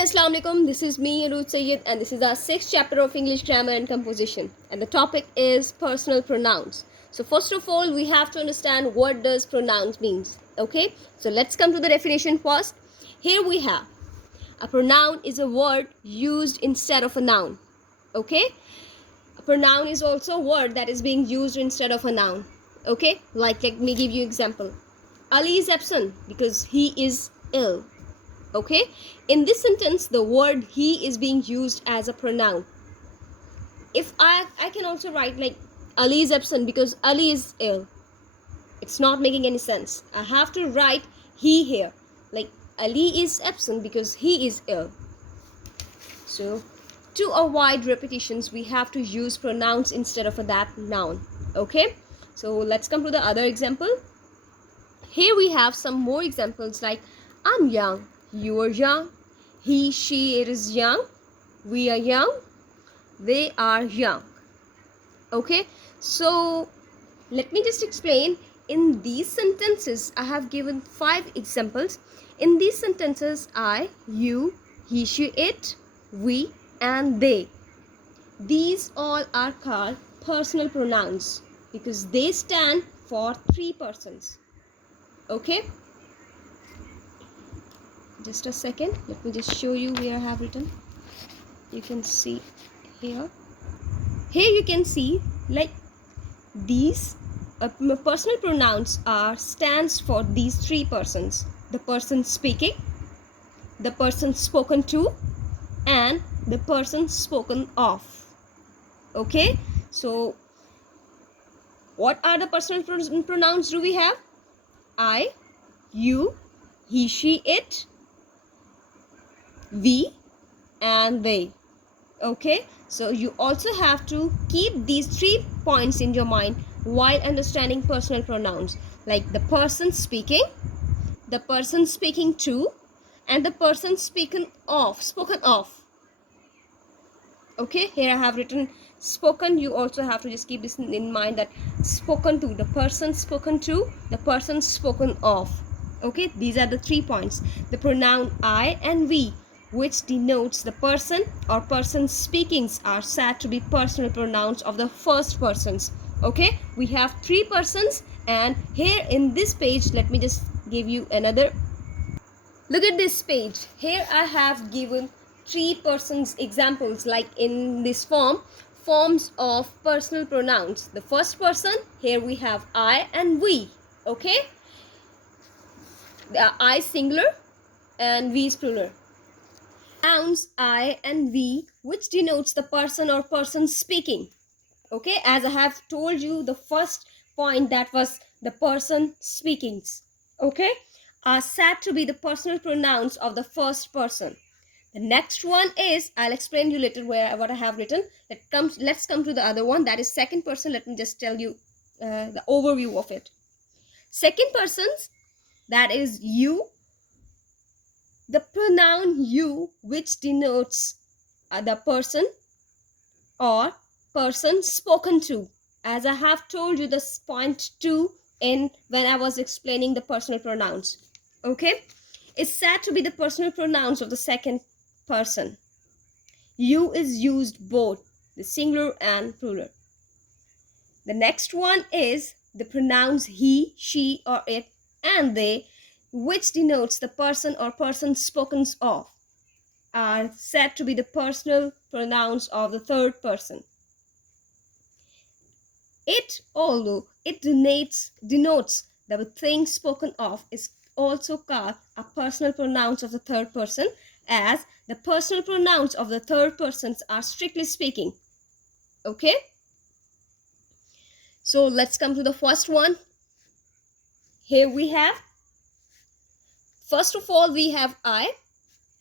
Assalamu alaikum. This is me, Arooj Sayyed, and this is our 6th chapter of English Grammar and Composition. And the topic is personal pronouns. So first of all, we have to understand what does pronouns means. Okay, so let's come to the definition first. Here we have a pronoun is a word used instead of a noun. Okay, a pronoun is also a word that is being used instead of a noun. Okay, like let me give you example. Ali is absent because he is ill. Okay, in this sentence the word he is being used as a pronoun. If I can also write like Ali is absent because Ali is ill, it's not making any sense. I have to write he here, like Ali is absent because he is ill. So to avoid repetitions, we have to use pronouns instead of that noun. Okay, so let's come to the other example. Here we have some more examples like I'm young, you are young, he, she, it is young, we are young, they are young. Okay, so let me just explain. In these sentences, I have given 5 examples. In these sentences, I, you, he, she, it, we, and they. These all are called personal pronouns because they stand for 3 persons. Okay, just a second, let me just show you where I have written. You can see here you can see like these personal pronouns are stands for these 3 persons: the person speaking, the person spoken to, and the person spoken of. Okay, so what are the personal pronouns do we have? I, you, he, she, it, we, and they. Okay, so you also have to keep these 3 points in your mind while understanding personal pronouns, like the person speaking, the person speaking to, and the person spoken of. Okay, here I have written spoken. You also have to just keep this in mind, that spoken to, the person spoken to, the person spoken of. Okay, these are the 3 points. The pronoun I and we, which denotes the person or persons speakings, are said to be personal pronouns of the first persons. Okay, we have 3 persons, and here in this page, let me just give you another. Look at this page. Here I have given 3 persons examples, like in this forms of personal pronouns. The first person, here we have I and we. Okay, the I singular and we is plural. Pronouns I and we, which denotes the person or persons speaking. Okay, as I have told you, the first point, that was the person speakings. Okay, are said to be the personal pronouns of the first person. The next one is, I'll explain you later what I have written. Let's come to the other one, that is second person. Let me just tell you the overview of it. Second persons, that is you. The pronoun you, which denotes the person or person spoken to, as I have told you this point 2 in when I was explaining the personal pronouns. Okay, is said to be the personal pronouns of the second person. You is used both the singular and plural. The next one is the pronouns he, she, or it, and they, which denotes the person or persons spoken of, are said to be the personal pronouns of the third person. It, although it denotes the thing spoken of, is also called a personal pronouns of the third person, as the personal pronouns of the third persons are strictly speaking. Okay, so let's come to the first one. Here we have, first of all, we have I.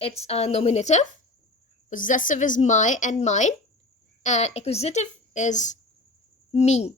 It's a nominative. Possessive is my and mine, and accusative is me.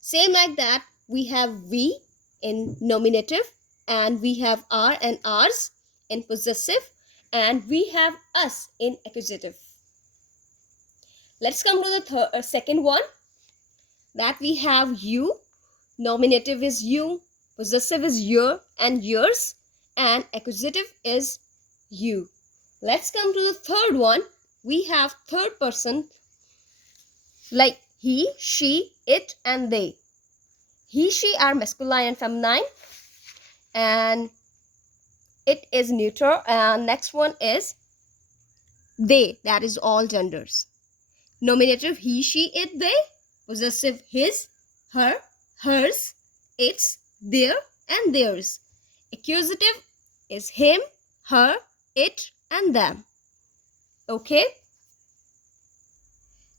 Same like that, we have we in nominative, and we have our and ours in possessive, and we have us in accusative. Let's come to the second one, that we have you. Nominative is you, possessive is your and yours, and accusative is you. Let's come to the third one. We have third person like he, she, it, and they. He, she are masculine and feminine, and it is neuter. And next one is they, that is all genders. Nominative he, she, it, they. Possessive his, her, hers, its, their, and theirs. Accusative is him, her, it, and them. Okay?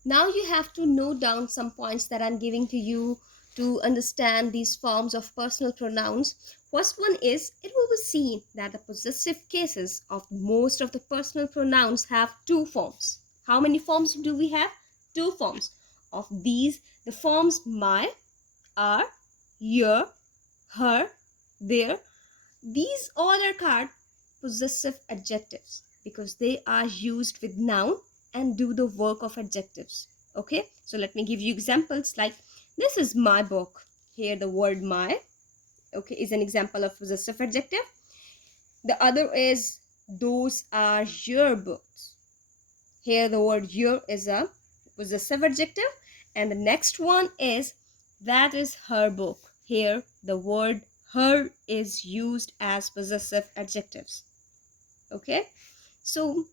Now you have to note down some points that I'm giving to you to understand these forms of personal pronouns. First one is, it will be seen that the possessive cases of most of the personal pronouns have two forms. How many forms do we have? Two forms. Of these, the forms my, our, your, her, their, these all are called possessive adjectives because they are used with noun and do the work of adjectives. Okay, so let me give you examples like this is my book. Here the word my, okay, is an example of possessive adjective. The other is those are your books. Here the word your is a possessive adjective. And the next one is that is her book. Here the word her is used as possessive adjectives. Okay, so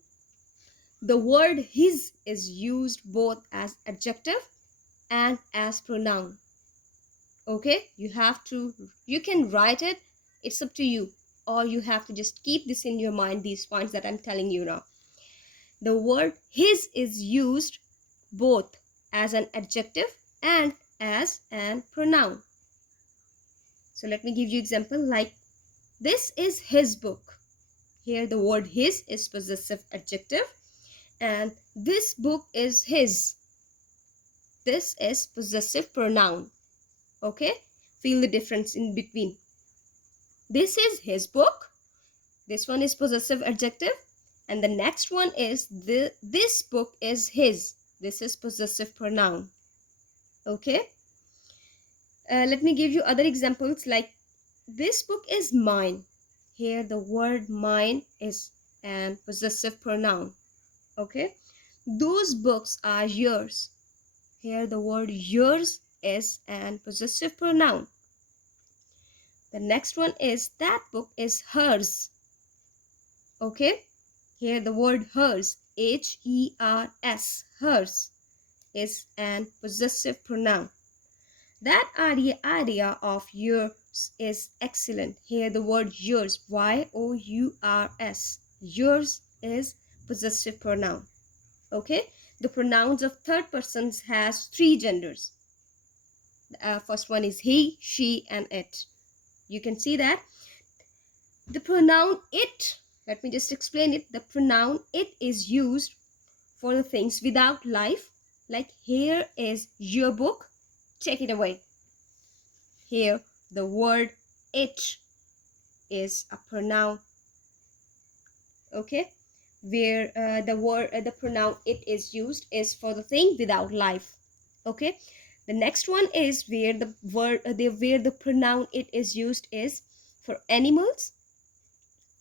the word his is used both as adjective and as pronoun. Okay, you can write it, it's up to you, or you have to just keep this in your mind, these points that I'm telling you now. The word his is used both as an adjective and as an pronoun. So let me give you example like this is his book. Here the word his is possessive adjective and this book is his. This is possessive pronoun. Okay, feel the difference in between. This is his book. This one is possessive adjective and the next one is this book is his. This is possessive pronoun. Okay, let me give you other examples like this book is mine. Here the word mine is an possessive pronoun. Okay, those books are yours. Here the word yours is an possessive pronoun. The next one is that book is hers. Okay, here the word hers, H-E-R-S, hers, is an possessive pronoun. That idea of yours is excellent. Here the word yours, Y-O-U-R-S, yours is possessive pronoun. Okay, the pronouns of third persons has three genders. First one is he, she, and it. You can see that. The pronoun it, let me just explain it. The pronoun it is used for the things without life. Like here is your book, take it away. Here the word it is a pronoun. Okay, where the pronoun it is used is for the thing without life. Okay, the next one is where the pronoun it is used is for animals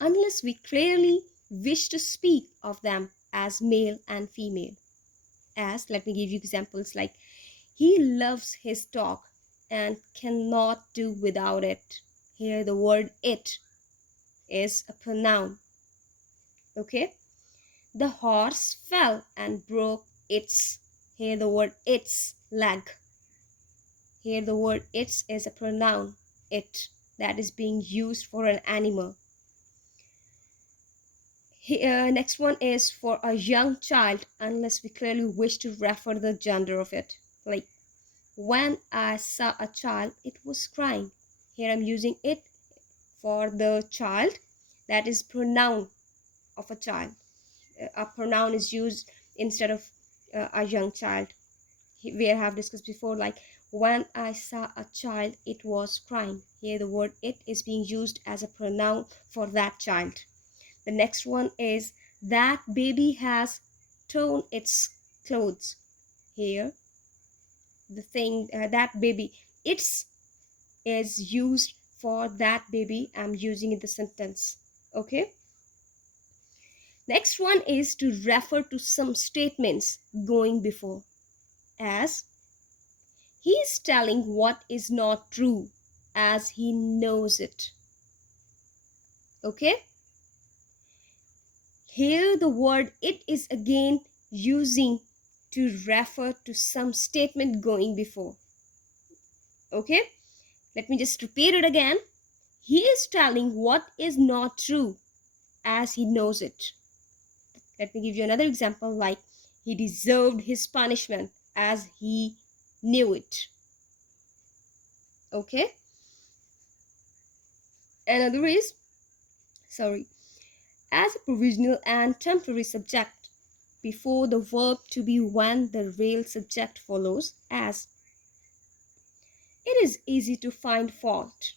unless we clearly wish to speak of them as male and female. As let me give you examples like he loves his dog and cannot do without it. Here the word it is a pronoun. Okay, the horse fell and broke its, here the word its leg. Here the word its is a pronoun, it, that is being used for an animal. Here, next one is for a young child unless we clearly wish to refer the gender of it. Like when I saw a child, it was crying. Here I'm using it for the child, that is pronoun of a child. A pronoun is used instead of a young child. We have discussed before like when I saw a child, it was crying. Here the word it is being used as a pronoun for that child. The next one is that baby has torn its clothes. Here the thing that baby, it's is used for that baby. I'm using in the sentence. Okay, Next one is to refer to some statements going before, as he is telling what is not true as he knows it. Okay? Here the word it is again using to refer to some statement going before. Okay? Let me just repeat it again. He is telling what is not true as he knows it. Let me give you another example, like he deserved his punishment as he knew it. Okay? Another is, as a provisional and temporary subject before the verb to be when the real subject follows, as it is easy to find fault.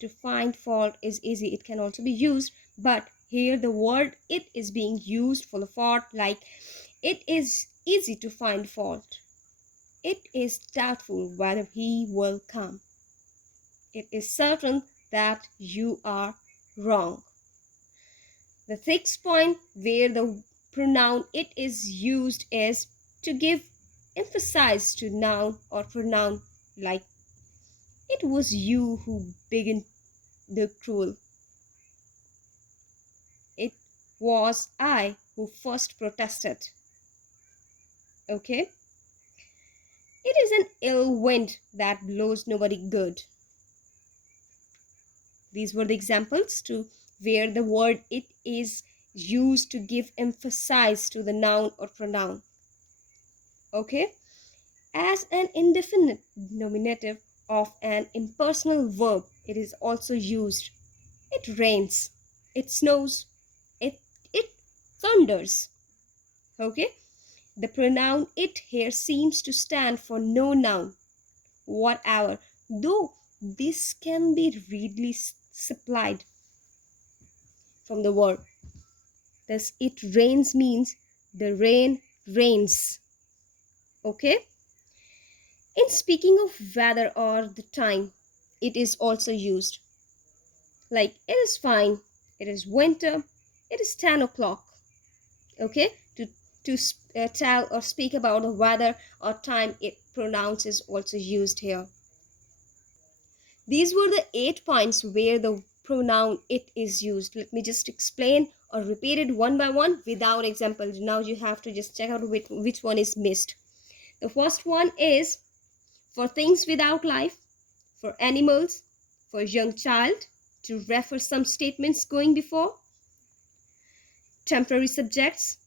To find fault is easy. It can also be used, but here the word it is being used for the fault, like it is easy to find fault. It is doubtful whether he will come. It is certain that you are wrong. The sixth point where the pronoun it is used is to give emphasis to noun or pronoun, like it was you who began the cruel. It was I who first protested. Okay? It is an ill wind that blows nobody good. These were the examples to where the word it is used to give emphasis to the noun or pronoun. Okay? As an indefinite nominative of an impersonal verb, it is also used. It rains, it snows, it thunders. Okay? The pronoun it here seems to stand for no noun whatever, though this can be readily supplied from the word. Thus, it rains means the rain rains. Okay? In speaking of weather or the time, it is also used. Like, it is fine, it is winter, it is 10 o'clock. Okay? To tell or speak about the weather or time, it pronouns is also used here. These were the 8 points where the pronoun it is used. Let me just explain or repeat it one by one without examples. Now you have to just check out which one is missed. The first one is for things without life, for animals, for young child, to refer some statements going before, temporary subjects,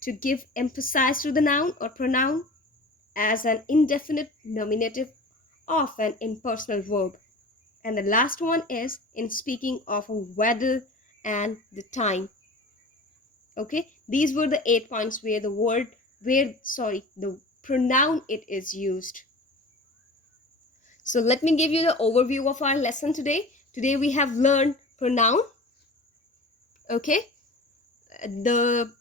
to give emphasis to the noun or pronoun, as an indefinite nominative of an impersonal verb. And the last one is in speaking of weather and the time. Okay, these were the 8 points where the pronoun it is used. So let me give you the overview of our lesson today. Today we have learned pronoun. Okay, the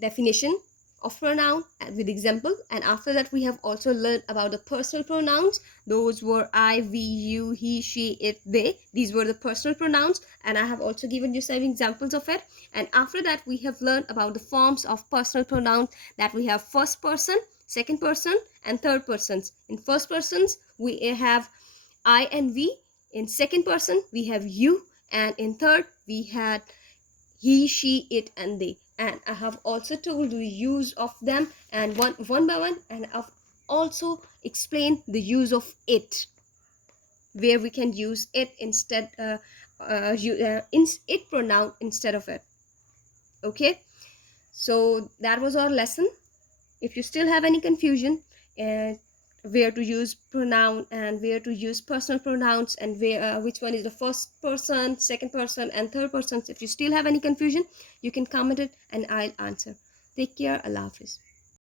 definition of pronoun with example, and after that we have also learned about the personal pronouns. Those were I, we, you, he, she, it, they. These were the personal pronouns, and I have also given you some examples of it. And after that we have learned about the forms of personal pronouns, that we have first person, second person, and third persons. In first persons we have I and we. In second person we have you, and in third we had he, she, it, and they. And I have also told the use of them and one by one, and I've also explained the use of it, where we can use it instead it pronoun instead of it. Okay, so that was our lesson. If you still have any confusion where to use pronoun and where to use personal pronouns and where which one is the first person, second person, and third person, if you still have any confusion, you can comment it and I'll answer. Take care. Allah Hafiz.